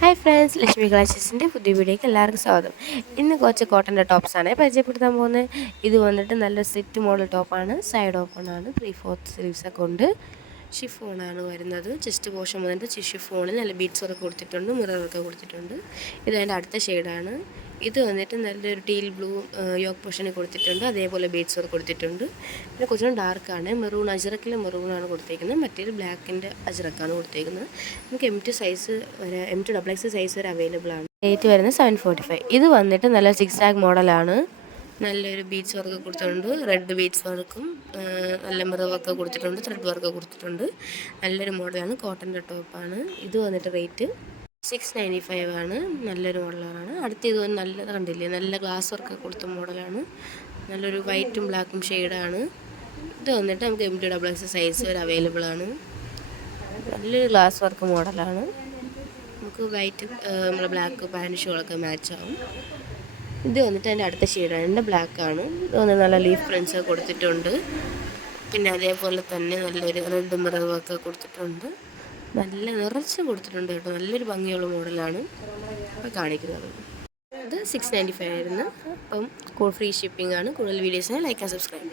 Hi friends, Lakshmi കളക്ഷൻസിൻ്റെ പുതിയ വീഡിയോയ്ക്ക് എല്ലാവർക്കും സ്വാഗതം. ഇന്ന് കുറച്ച് കോട്ടൻ്റെ ടോപ്സാണ് പരിചയപ്പെടുത്താൻ പോകുന്നത്. ഇത് വന്നിട്ട് നല്ല സെറ്റ് മോഡൽ ടോപ്പാണ്. സൈഡ് ഓപ്പൺ ആണ്, 3/4 സ്ലീവ്സൊക്കെ ഉണ്ട്. ഷിഫോണാണ് വരുന്നത്. ചെസ്റ്റ് പോർഷൻ വന്നിട്ട് ഷിഫോണിൽ നല്ല ബീഡ്സ് വർക്ക് കൊടുത്തിട്ടുണ്ട്, മിറർ വർക്ക് കൊടുത്തിട്ടുണ്ട്. ഇത് അതിൻ്റെ അടുത്ത ഷെയ്ഡാണ്. ഇത് വന്നിട്ട് നല്ലൊരു ടീൽ ബ്ലൂ യോക്ക് പോർഷന് കൊടുത്തിട്ടുണ്ട്, അതേപോലെ ബീഡ്സ് വർക്ക് കൊടുത്തിട്ടുണ്ട്. പിന്നെ കുറച്ചും ഡാർക്കാണ്, മെറൂൺ അജ്രക്കിലെ മെറൂണാണ് കൊടുത്തേക്കുന്നത്, മറ്റേത് ബ്ലാക്കിൻ്റെ അജ്രക്കാണ് കൊടുത്തേക്കുന്നത്. നമുക്ക് M2XX സൈസ് വരെ അവൈലബിൾ ആണ്. റേറ്റ് വരുന്നത് 745. ഇത് വന്നിട്ട് നല്ല സിക്സ് ആഗ് മോഡലാണ്. നല്ലൊരു ബീഡ്സ് വർക്ക് കൊടുത്തിട്ടുണ്ട്, റെഡ് ബീഡ്സ് വർക്കും നല്ല മിറർ വർക്ക് കൊടുത്തിട്ടുണ്ട്, ത്രെഡ് വർക്ക് കൊടുത്തിട്ടുണ്ട്. നല്ലൊരു മോഡലാണ്, കോട്ടൻ്റെ ടോപ്പാണ്. ഇത് വന്നിട്ട് റേറ്റ് 695 ആണ്. നല്ലൊരു മോഡലാണ്. അടുത്ത ഇത് നല്ലത് കണ്ടില്ലേ, നല്ല ഗ്ലാസ് വർക്ക് കൊടുത്ത മോഡലാണ്. നല്ലൊരു വൈറ്റും ബ്ലാക്കും ഷെയ്ഡാണ്. ഇത് വന്നിട്ട് നമുക്ക് M2XX സൈസ് വരെ അവൈലബിൾ ആണ്. നല്ലൊരു ഗ്ലാസ് വർക്ക് മോഡലാണ്. നമുക്ക് വൈറ്റ് നമ്മുടെ ബ്ലാക്ക് പാൻറ് ഷോളൊക്കെ മാച്ചാവും. ഇത് വന്നിട്ട് അതിൻ്റെ അടുത്ത ഷെയ്ഡാണ്, എൻ്റെ ബ്ലാക്കാണ്. ഇത് വന്നിട്ട് നല്ല ലീഫ് പ്രിൻസ് കൊടുത്തിട്ടുണ്ട്. പിന്നെ അതേപോലെ തന്നെ നല്ലൊരു റെഡ് മിറർ വർക്ക് കൊടുത്തിട്ടുണ്ട്. നല്ല നിറച്ച് കൊടുത്തിട്ടുണ്ട് കേട്ടോ. നല്ലൊരു ഭംഗിയുള്ള മോഡലാണ് കാണിക്കുന്നത്. ഇത് 695 ആയിരുന്നു. അപ്പം ഫ്രീ ഷിപ്പിംഗ് ആണ്. കൂടുതൽ വീഡിയോസിന് ലൈക്ക് ആൻഡ് സബ്സ്ക്രൈബ്.